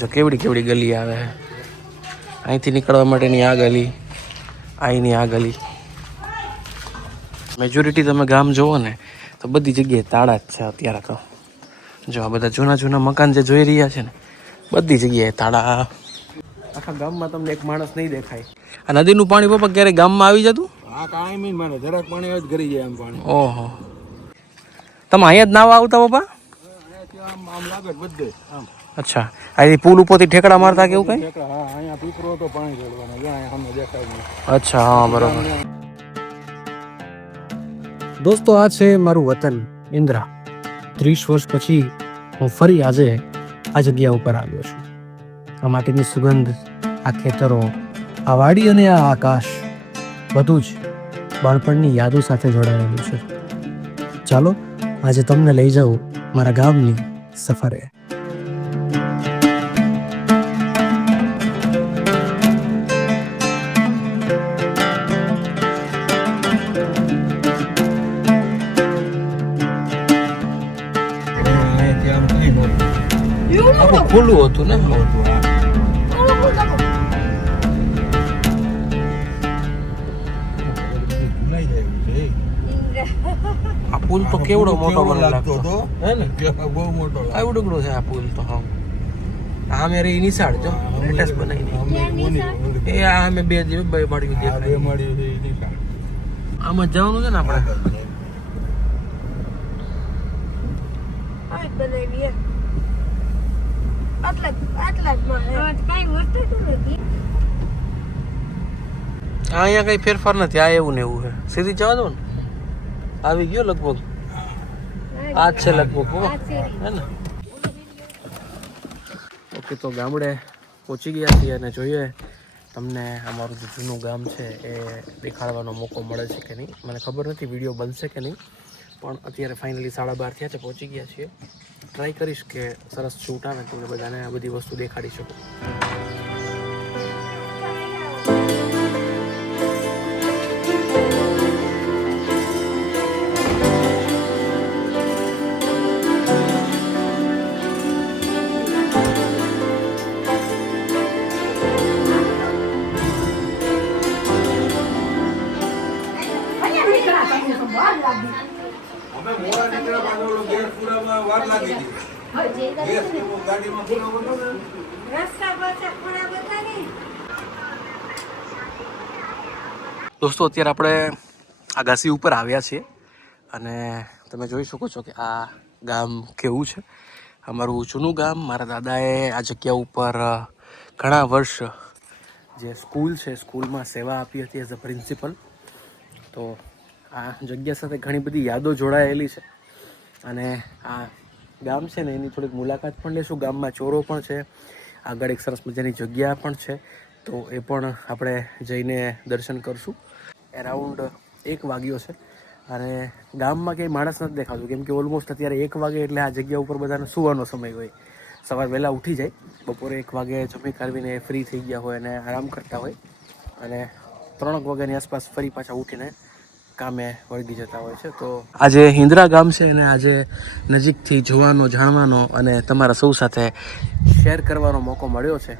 જો કેવડી કેવડી ગલી આવે છે. અહીંથી નીકળવા માટેની આ ગલી, અહીંની આ ગલી. મેજોરિટી તમે ગામ જુઓ ને તો બધી જગ્યાએ તાળા જ છે અત્યારે તો. જો આ બધા જૂના જૂના મકાન જે જોઈ રહ્યા છે ને, બધી જગ્યાએ તાળા. આખા ગામમાં તમને એક માણસ નહીં દેખાય. આ નદીનું પાણી પપ્પા ક્યારે ગામમાં આવી જતું? હા, કાંઈ નહીં મારે જરાક પાણી જ ગરી જાય એમ પાણી. ઓહો, તમે અહીંયા જ નાવા આવતા પપ્પા? આમ લાગે બધે આમ. અચ્છા, અહીં પુલ ઉપરથી ઠેકડા મારતા કેવું કઈ? હા, અહીંયા પીપરો તો પાણી ચડવાનો, અહીંયા સામે દેખાય નહીં. અચ્છા, હા બરોબર. દોસ્તો, આ છે મારું વતન ઇન્દ્રા. 30 વર્ષ પછી હું ફરી આજે આ જગ્યા ઉપર આવ્યો છું. આ માટીની સુગંધ, આ ખેતરો, આ વાડી અને આ આકાશ, બધું જ બાળપણની યાદો સાથે જોડાયેલું છે. ચાલો આજે તમને લઈ જાઉં મારા ગામની સફરે. ખુલ્લું હતું ને. આ પુલ તો કેવડો મોટો મને લાગતો હતો હે ને, બહુ મોટો આવડું છે આ પુલ તો. હા, આ મેરે નિશાળ જો લેટેસ્ટ બનાવીને એ આ અમે બે માળ્યું દેખાય. આમાં જવાનું છે ને આપણે. અહીંયા કઈ ફેરફાર નથી, આ એવું ને એવું છે. સીધી જવા દો ને, આવી ગયો લગભગ. આ જ છે લગભગ હે ને. ઓકે, તો ગામડે પહોંચી ગયા છીએ અને જોઈએ તમને અમારું જે જૂનું ગામ છે એ દેખાડવાનો મોકો મળે છે કે નહીં. મને ખબર નથી વિડીયો બનશે કે નહીં, પણ અત્યારે ફાઇનલી 12:30 થયા છે, પહોંચી ગયા છીએ. ટ્રાય કરીશ કે સરસ શૂટ આવે તમને બધાને આ બધી વસ્તુ દેખાડી શકું. દોસ્તો, અત્યારે આપણે આગાસી ઉપર આવ્યા છીએ અને તમે જોઈ શકો છો કે આ ગામ કેવું છે. અમારું જૂનું ગામ. મારા દાદાએ આ જગ્યા ઉપર ઘણા વર્ષ જે સ્કૂલ છે સ્કૂલમાં સેવા આપી હતી એઝ અ પ્રિન્સિપલ. તો આ જગ્યા સાથે ઘણી બધી યાદો જોડાયેલી છે અને આ ગામ છે ને એની થોડીક મુલાકાત પણ લેશું. ગામમાં ચોરો પણ છે, આગળ એક સરસ મજાની જગ્યા પણ છે, તો એ પણ આપણે જઈને દર્શન કરશું. એરાઉન્ડ 1 વાગ્યો છે અને ગામમાં કંઈ માણસ નથી દેખાતું, કેમ કે ઓલમોસ્ટ અત્યારે 1 વાગે એટલે આ જગ્યા ઉપર બધાને સૂવાનો સમય હોય. સવાર વહેલા ઉઠી જાય, બપોરે 1 વાગે જમી કાઢવીને ફ્રી થઈ ગયા હોય અને આરામ કરતા હોય અને 3 વાગ્યાની આસપાસ ફરી પાછા ઉઠીને કામે વળગી જતા હોય છે. તો આજે ઇન્દ્રા ગામ છે અને આજે નજીકથી જોવાનો, જાણવાનો અને તમારા સૌ સાથે શેર કરવાનો મોકો મળ્યો છે.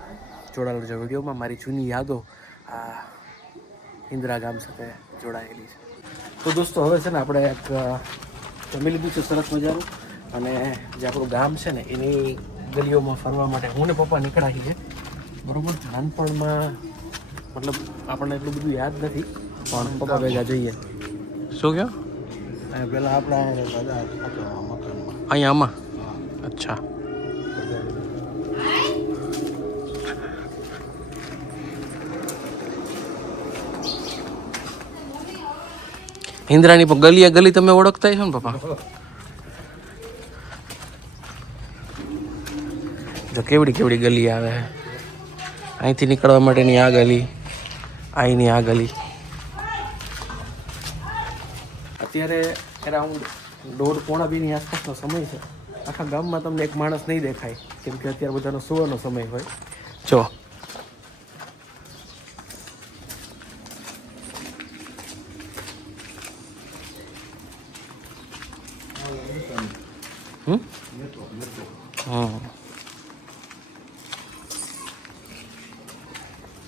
જોડાયેલો છે વિડીયોમાં. મારી જૂની યાદો આ ઇન્દ્રા ગામ સાથે જોડાયેલી છે. તો દોસ્તો, હવે છે ને આપણે એક જમી લીધું છે સરસ મજાનું અને જે આપણું ગામ છે ને એની ગલીઓમાં ફરવા માટે હું ને પપ્પા નીકળાવી છે. બરાબર, નાનપણમાં મતલબ આપણને એટલું બધું યાદ નથી, પણ પપ્પા ભેગા જઈએ. શું કહો? પેલા આપણે મકાનમાં અહીંયા આમાં? અચ્છા. ઇન્દ્રાની પણ ગલી તમે ઓળખતા છો ને પપ્પા? જો કેવડી કેવડી ગલી આવે છે. અહીંથી નીકળવા માટેની આ ગલી, અહીંની આ ગલી. અત્યારે અરાઉન્ડ 1:30-1:45 ની આસપાસનો સમય છે. આખા ગામમાં તમને એક માણસ નહીં દેખાય, કેમ કે અત્યારે બધાનો સુવાનો સમય હોય. જો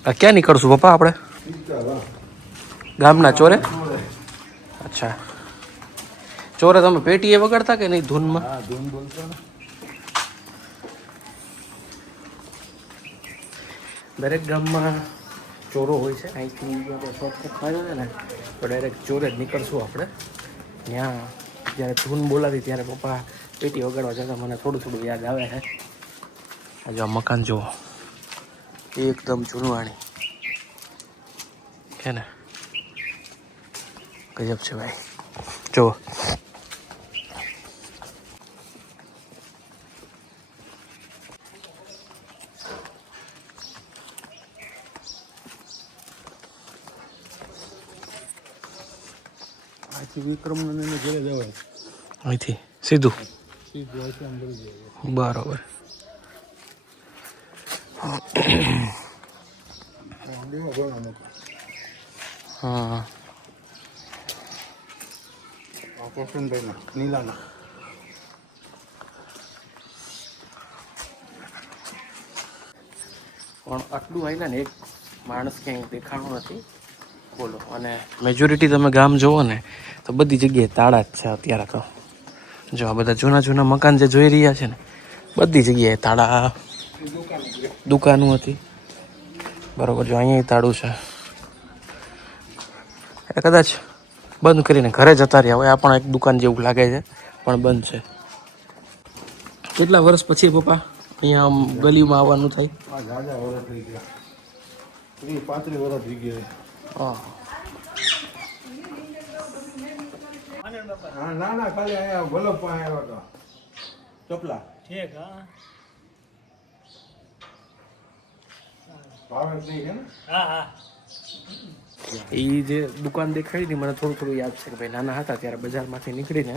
ક્યાં નીકળશું પપ્પા આપણે? ગામના ચોરે? અચ્છા, ચોરે તમે પેટીએ વગાડતા કે નહીં ધૂનમાં? હા, ધૂન બોલતો ને. દરેક ગામમાં ચોરો હોય છે. અહીંથી આપણે શોર્ટકટ માર્યો છે ને તો ડાયરેક્ટ ચોરે જ નીકળશું આપણે. ત્યાં જ્યારે ધૂન બોલાવી ત્યારે પપ્પા પેટી વગાડવા જતા મને થોડું થોડું યાદ આવે છે. આજે આ મકાન જુઓ, એકદમ જૂનવાણી છે ને, ગજબ છે ભાઈ. જુઓ આથી વિક્રમને એને ઘરે જવાય. અહીંથી સીધું સીધું આથી આમ ભરી જાય. બરોબર. દેવા ઘણા મોટા. હા, આ પ્રસન્નભાઈના નીલાના. પણ આટલું આવેલા ને એક માણસ ક્યાંય દેખાણું નથી બોલો. અને મેજોરિટી તમે ગામ જુઓ ને તો બધી જગ્યાએ તાળા જ છે અત્યારે. તો જો આ બધા જૂના જૂના મકાન જે જોઈ રહ્યા છે ને બધી જગ્યાએ તાળા, દુકાનો હતી. બરોબર, જો અહીંયા તાળું છે. એ કદાચ બંધ કરીને ઘરે જતા રહ્યા હોય. આ પણ એક દુકાન જેવું લાગે છે પણ બંધ છે. કેટલા વર્ષ પછી પપ્પા અહીંયા આમ ગલીમાં આવવાનું થાય? આ ઝાઝા વર્ષ થઈ ગયા. 30-35 વર્ષ થઈ ગયા. હા, હા, ના ના, ખાલી અહીંયા વલ્લભ પાસે આવ્યો હતો. ચોપલા ઠીક. હા ભાવે નહીં છે ને. હા હા. એ જે દુકાન દેખાડી ને મને થોડું થોડું યાદ છે કે ભાઈ નાના હતા ત્યારે બજારમાંથી નીકળીને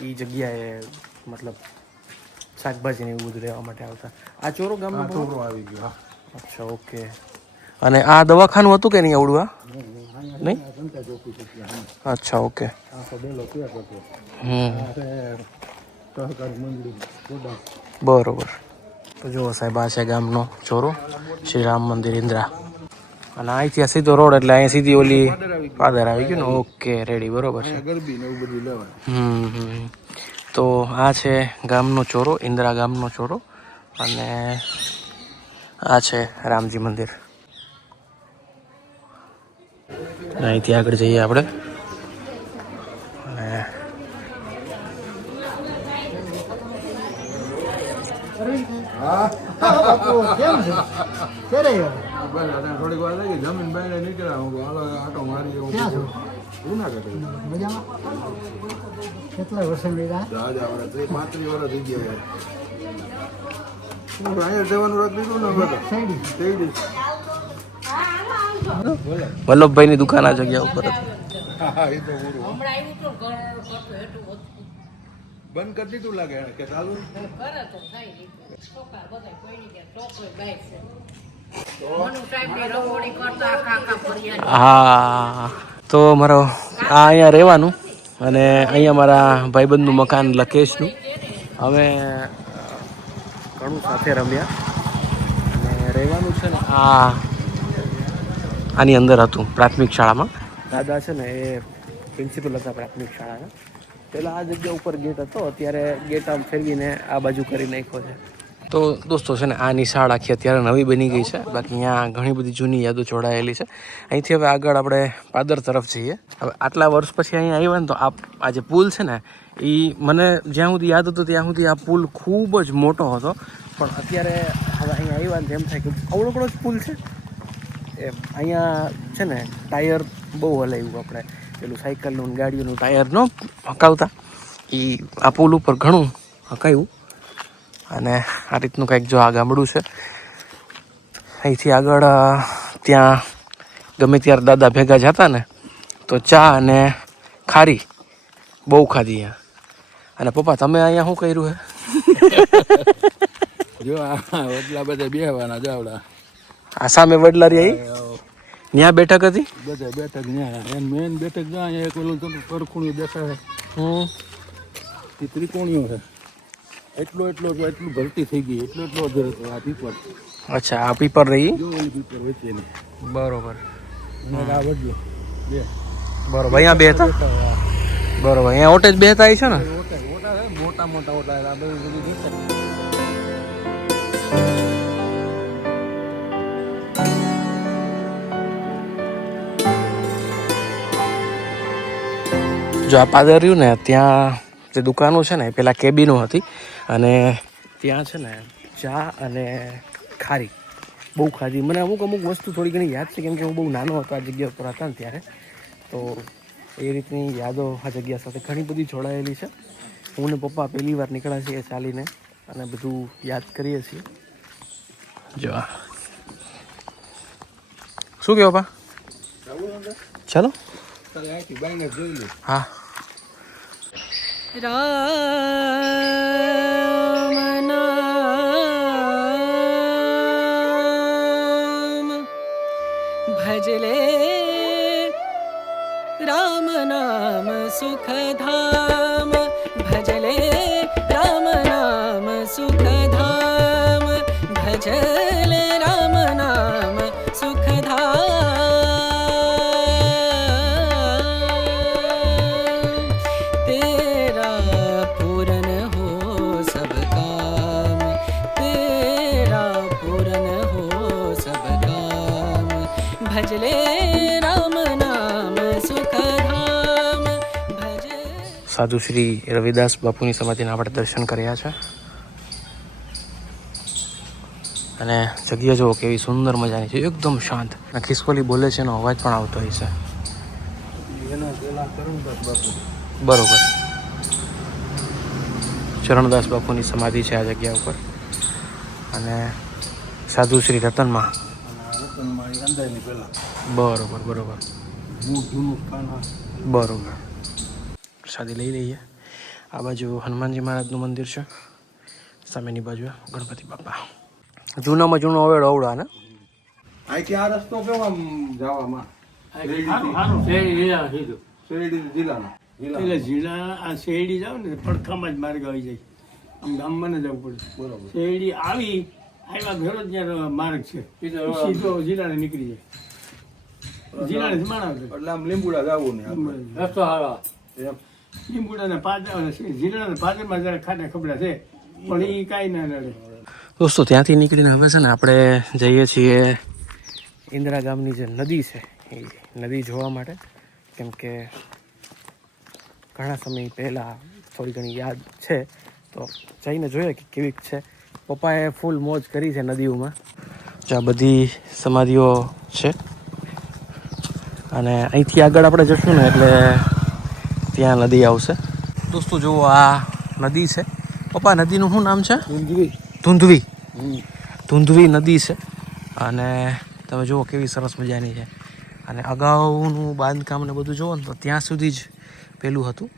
એ જગ્યાએ મતલબ શાકભાજી ને એવું બધું લેવા માટે આવતા. આ ચોરો ગામમાં બહુ? ચોરો આવી ગયો. અચ્છા, ઓકે. અને આ દવાખાનું હતું કે નહીં આવડું? આ નહીં? સંતા ચોકી છે. અચ્છા, ઓકે. આખો ડેલો ત્યાં કરતો. હમ, સહકારી મંડળી ગોડાઉન. બરોબર. તો જુઓ સાહેબ, આ છે ગામનો ચોરો, શ્રી રામ મંદિર ઇન્દ્રા. અને અહીંથી આ સીધો રોડ એટલે અહીંયા સીધી ઓલી પાદર આવી ગયું ને. ઓકે, રેડી, બરોબર છે. ગરબી ને એવું બધું લેવાય. હમ. તો આ છે ગામનો ચોરો, ઇન્દિરા ગામનો ચોરો. અને આ છે રામજી મંદિર. અહીંથી આગળ જઈએ આપણે. અને થોડીક વાર લાગી જમીન બાઈને નીકળ્યા. હું હાલો આટો મારી એવું જુનાગઢ. કેટલા વર્ષો લીધા? 35 વર્ષ થઈ ગયા. અહીંયા જવાનું રાખ દીધું ને બધા. વલ્લભભાઈની દુકાન આ જગ્યા ઉપર હતી. હા, એ તો પૂરું. બંધ કરી દીધું લાગે કે ચાલુ. હા, તો મારો આ અહીંયા રહેવાનું અને અહીંયા મારા ભાઈબંધનું મકાન લકેશનું. અમે ઘણું સાથે રમ્યા અને રહેવાનું છે ને આની અંદર હતું પ્રાથમિક શાળામાં. દાદા છે ને એ પ્રિન્સિપલ હતા પ્રાથમિક શાળાના. પહેલાં આ જગ્યા ઉપર ગેટ હતો, અત્યારે ગેટ આમ ફેરવીને આ બાજુ કરી નાખ્યો છે. તો દોસ્તો છે ને આ નિશાળ આખી અત્યારે નવી બની ગઈ છે. બાકી અહીંયા ઘણી બધી જૂની યાદો જોડાયેલી છે. અહીંથી હવે આગળ આપણે પાદર તરફ જઈએ. હવે આટલા વર્ષ પછી અહીંયા આવ્યા ને તો આ જે પુલ છે ને એ મને જ્યાં સુધી યાદ હતું ત્યાં સુધી આ પુલ ખૂબ જ મોટો હતો. પણ અત્યારે હવે અહીંયા આવ્યા ને એમ થાય કે અવળોકડો જ પુલ છે એમ. અહીંયા છે ને ટાયર બહુ હલાવ્યું આપણે, પેલું સાયકલનું ગાડીઓનું ટાયર ન હકાવતા એ આ પુલ ઉપર ઘણું હકાયું. અને આ રીતનું કંઈક જો આ ગામડું છે. અહીંથી આગળ ત્યાં ગમે ત્યારે દાદા ભેગા જતા ને તો ચા અને ખારી બહુ ખાધી અહીંયા. અને પપ્પા તમે અહીંયા શું કર્યું હે? જો વડલા બધા બેહવાના જાવડા. આ સામે વડલારી આવી ત્યાં બેઠક હતી. બધા બેઠક ત્યાં મેન બેઠક જ્યાં એક ઓલું કરખુણું દેખાય. એ ત્રિકોણીઓ છે. એટલું ભરતી થઈ ગઈ. એટલો જ આ પીપળ. અચ્છા આ પીપર રહી જો ઓલી પીપર વચ્ચેની બરોબર અને આ વડલો બે બરોબર અહીંયા બે હતા બરોબર અહીંયા ઓટે જ બેતા છે ને ઓટા ઓટા છે મોટા મોટા ઓટા આ બધું દીકરા જો આ પાદર રહ્યું ને ત્યાં જે દુકાનો છે ને એ પેલા કેબિનો હતી અને ત્યાં છે ને ચા અને ખારી બહુ ખાધી મને અમુક વસ્તુ થોડી ઘણી યાદ છે કેમ કે હું બહુ નાનો હતો આ જગ્યા ઉપર હતા ને ત્યારે તો એ રીતની યાદો આ જગ્યા સાથે ઘણી બધી જોડાયેલી છે હું ને પપ્પા પહેલી વાર નીકળ્યા છીએ ચાલીને અને બધું યાદ કરીએ છીએ જો શું કહો પપ્પા ચાલો હા રામ નામ ભજલે રામ નામ સુખધામ ભજલે રામ નામ સુખધામ ભજલે રામ નામ સુખધામ तेरा पूरन हो सब काम तेरा पूरन हो सब काम भजले राम नाम सुखधाम भज સાધુ શ્રી રવિદાસ બાપુની સમાધિના આપણે દર્શન કર્યા છે અને જગ્યા જુઓ કેવી સુંદર મજાની છે એકદમ શાંત અને ખિસકોલી બોલે છે એનો અવાજ પણ આવતો હોય છે એના પેલા કરમદાસ બાપુ બરોબર ચરણદાસ બાપુની સમાધિ છે આ જગ્યા ઉપર અને સાધુ શ્રી રતનમાં રતનમાળી અંદાજની પેલા બરોબર બરોબર જૂનું સ્થાન બરોબર પ્રસાદી લઈ લઈએ આ બાજુ હનુમાનજી મહારાજનું મંદિર છે સામેની બાજુ ગણપતિ બાપા જૂનામાં જૂનો અવેડો અવડા ને અહીંથી આ રસ્તો કેવો આમ જવામાં શેરડી જિલ્લાનો એટલે જિલ્લા આ શેરડી જાવ ને પડખામાં જ માર્ગ આવી જાય આમ ગામમાં ન જવું પડે બરોબર શેરડી આવ્યા ઘરો જ ત્યાં માર્ગ છે સીધો જિલ્લાને નીકળી જાય જિલ્લાને માણસ એટલે આમ લીંબુડા જવું ને રસ્તો હારા લીંબુડાના પાદર જિલ્લાના પાદરમાં જરા ખાટા ખબડા છે પણ એ કાંઈ ના નડે દોસ્તો ત્યાંથી નીકળીને હવે છે ને આપણે જઈએ છીએ ઇન્દિરા ગામની જે નદી છે એ નદી જોવા માટે કેમ કે ઘણા સમય પહેલાં થોડી ઘણી યાદ છે તો જઈને જોઈએ કે કેવીક છે પપ્પાએ ફૂલ મોજ કરી છે નદીઓમાં જ્યાં બધી સમાધિઓ છે અને અહીંથી આગળ આપણે જશું ને એટલે ત્યાં નદી આવશે દોસ્તો જુઓ આ નદી છે પપ્પા નદીનું શું નામ છે ધુંધવી નદી છે અને તમે જુઓ કેવી સરસ મજાની છે અને અગાઉનું બાંધકામ ને બધું જુઓ ને તો ત્યાં સુધી જ પેલું હતું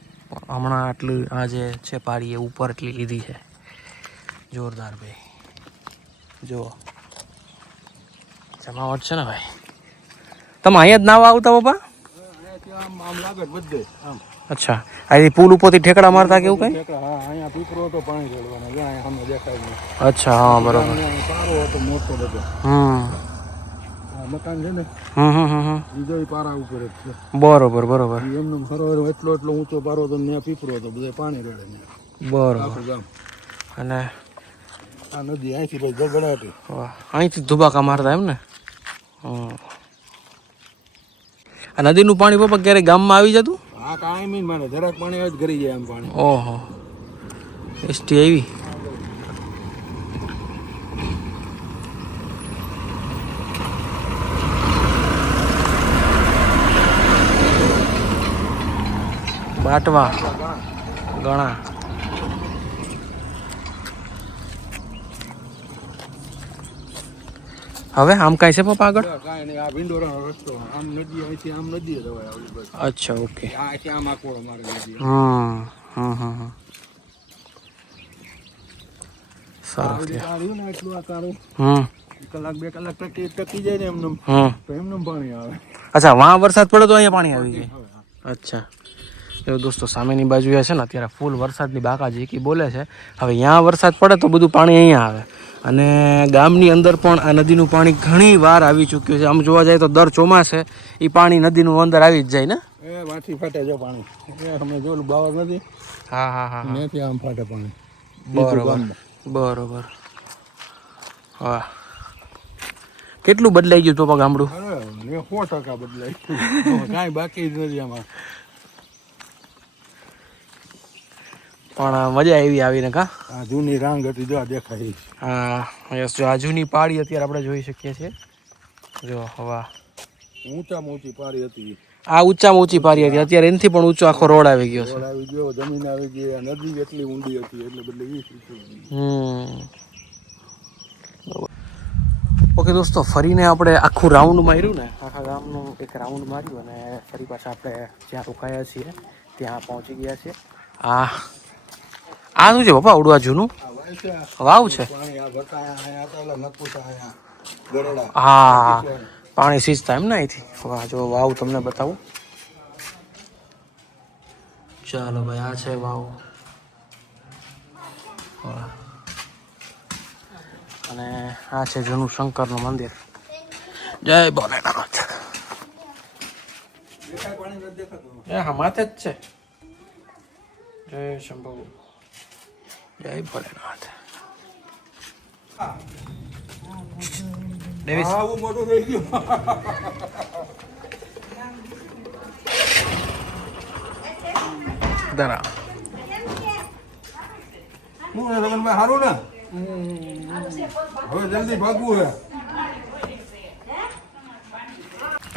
હમણાં આટલું આ જે છે પાડી એ ઉપર એટલી લીધી છે જોરદાર ભાઈ જુઓ જમાવટ છે ને ભાઈ તમે અહીંયા જ નાવા આવતા પપ્પા આમ આમ લાગે બધે આમ અચ્છા અહીંથી પુલ ઉપરથી ઠેકડા મારતા કેવું કઈ હા અહીંયા પીપરો હતો પાણી ચડવાનો જો અહીંયા સામે દેખાય નહીં અચ્છા હા બરોબર પારો હતો મોટો બધો હમ આ મકાન છે ને હમ બીજો પારા ઉપર જ છે બરોબર બરોબર એમનો સરોવર એટલો ઊંચો પારો હતો ને ત્યાં પીપરો હતો બધે પાણી રેડે ને બરોબર આખું ગામ અને આ નદી અહીંથી ભાઈ ગગડાટી વાહ અહીંથી ધુબાકા મારતા એમ ને આ નદીનું પાણી પપ્પા ક્યારે ગામમાં આવી જતું આ કાંઈ મારે જરાક પાણી આવે જ ઘરી જાય આમ પાણી ઓહો એસટી આવી બાટવા ગણા હવે આમ કાંઈ છે પપ્પા આગળ કાંઈ નહીં આ ભીંડોરાનો રસ્તો આમ નદી અહીંથી આમ નદી જવાય આવડી બસ અચ્છા ઓકે અહીંથી આમ આકોડો મારે નદી હમ સરસ આવ્યું ને એટલું આ તારું હમ કલાક બે કલાક ટકી જાય ને એમનું હમ તો એમનું પાણી આવે અચ્છા વાં વરસાદ પડે તો અહીંયા પાણી આવી જાય અચ્છા એવું દોસ્તો સામેની બાજુ છે ને અત્યારે ફૂલ વરસાદની બાકા ઝીકી બોલે છે હવે અહીંયા વરસાદ પડે તો બધું પાણી અહીંયા આવે અને ગામની અંદર પણ આ નદીનું પાણી ઘણી વાર આવી ચૂક્યું છે. આમ જોવા જાય તો દર ચોમાસે એ પાણી નદીનું અંદર આવી જ જાય ને. એ વાથી ફાટે જો પાણી અમે જોયું બાવર નથી હા હા હા ત્યાંથી આમ ફાટે પાણી. બરોબર. હા, કેટલું બદલાઈ ગયું તો ગામડું? અરે 100% બદલાય કાંઈ બાકી જ નથી આમાં. પણ મજા આવી આવીને કા. આ જૂની રાંગ હતી જો દેખાય. હા યસ, જો આ જૂની પાળી અત્યારે આપણે જોઈ શકીએ છીએ. જો હવા ઊંચામાં ઊંચી પારી હતી. આ ઊંચામાં ઊંચી પારી હતી, અત્યારે એનાથી પણ ઊંચો આખો રોડ આવી ગયો છે. રોડ આવી ગયો, જમીન આવી ગઈ, આ નદી એટલી ઊંડી હતી એટલે બદલે 20 ઓકે દોસ્તો, ફરીને આપણે આખું રાઉન્ડ માર્યું ને, આખા ગામનું એક રાઉન્ડ માર્યું અને ફરી પાછા આપણે જ્યાં રોકાયા છીએ ત્યાં પહોંચી ગયા છીએ. આ શું છે પપ્પા? આવડું આ જૂનું વાવ છે. હા, પાણી સિંચતા એમ ને અહીંથી. વાહ, જો વાવ તમને બતાવું. ચાલો ભાઈ, આ છે વાવ. વાહ. અને આ છે જૂનું શંકરનું મંદિર. જય ભોલેનાથ. હા, માથે જ છે. જય શંભુ, જય ભોલેનાથ. આવું મોટું થઈ ગયું. દરા હું રમણભાઈ સારું ને? હવે જલ્દી ભાગવું હે.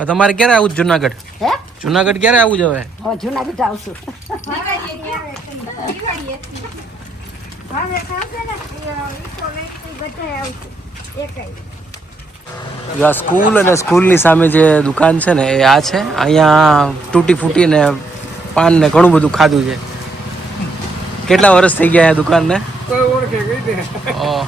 તમારે ક્યારે આવું જુનાગઢ? જુનાગઢ ક્યારે આવું જ હવે? જુનાગઢ આવશું. જો આ સ્કૂલ અને સ્કૂલની સામે જે દુકાન છે ને એ આ છે. અહીંયા તૂટી ફૂટી ને પાન ને ઘણું બધું ખાધું છે. કેટલા વર્ષ થઈ ગયા આ દુકાનને? કોઈ ઓળખે ગઈ દે. ઓહ.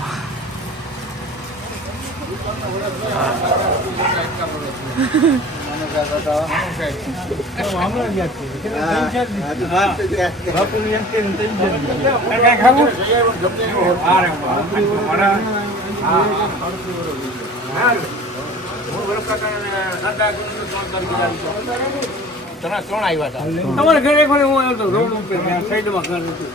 તમારે ઘરે કોને હું આવ્યો તો રોડ ઉપર સાઈડમાં ઘર હતું.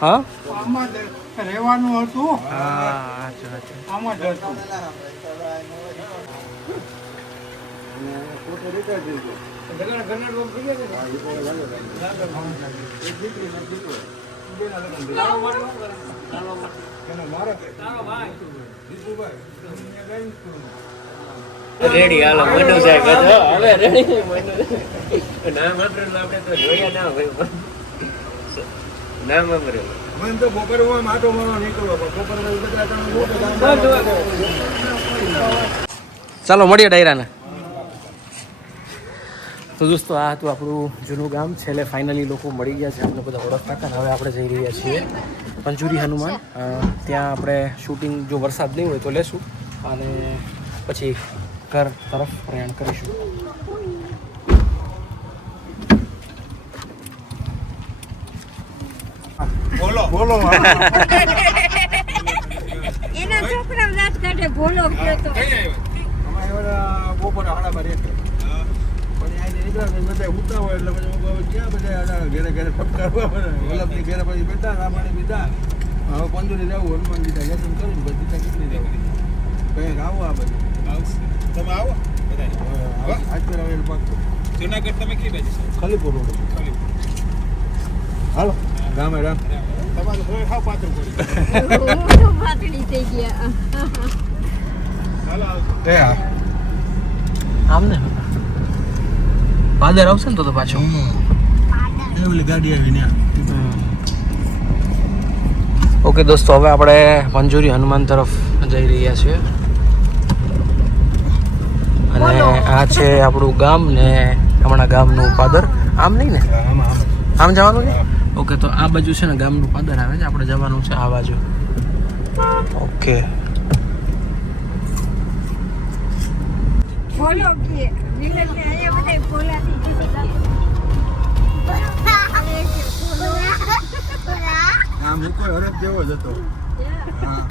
હા, આમાં રહેવાનું હતું. હા, આમાં જ હતું. ઘરના રોડ થઈ ગયા રેડી હાલો મનુ સાહેબ હવે રેડી નામ આપણે તો જોયા ના હોય નામ આપણે મને તો બપોરે હોય માટો મારવા નીકળવો બપોરે ચાલો મળીએ ડાયરાને. તો દોસ્તો, આ હતું આપણું જૂનું ગામ. છેલ્લે ફાઇનલી લોકો મળી ગયા છે, આપણે બધા ઓળખતા હતા. હવે આપણે જઈ રહ્યા છીએ પંચુરી હનુમાન. ત્યાં આપણે શૂટિંગ, જો વરસાદ નહીં હોય તો લેશું અને પછી ઘર તરફ પ્રયાણ કરીશું. બોલો બોલો. એના છોકરા વાત કાઢે બોલો કયો તો. બપોરે 12:30 પણ અહીંયા નીકળ્યા બધા ઉતા હોય એટલે પછી હું ક્યાં બધા ઘરે ઘરે ફટકારવા વલ્લભની ઘરે પછી બેઠા રામાણી બીધા. હવે પંજુરી જવું હનુમાન બીધા દર્શન કરીને બધી નીકળી જવું. કંઈક આવો આ બધું. તમે આવો આજપેર આવેલ પાકું. જુનાગઢ તમે કઈ બાજુ? ખલીપુર રોડ. હાલો રામે રામ. તમારું કોઈ ખાવ પાત્ર પડી. હું પાતળી થઈ ગયા. હાલો તે આમ ને પાદર આવશે ને તો પાછો એવી ગાડી આવી ને. ઓકે દોસ્તો, હવે આપણે પંજુરી હનુમાન તરફ જઈ રહ્યા છીએ અને આ છે આપણું ગામ ને હમણાં ગામનું પાદર. આમ નહીં ને, આમ જવાનું છે. ઓકે, તો આ બાજુ છે ને ગામનું પાદર આવે છે, આપણે જવાનું છે આ બાજુ. ઓકે, બોલો કે નીકળને અહીંયા બધા બોલાતી આમ મૂકો હરખ જેવો જ હતો હા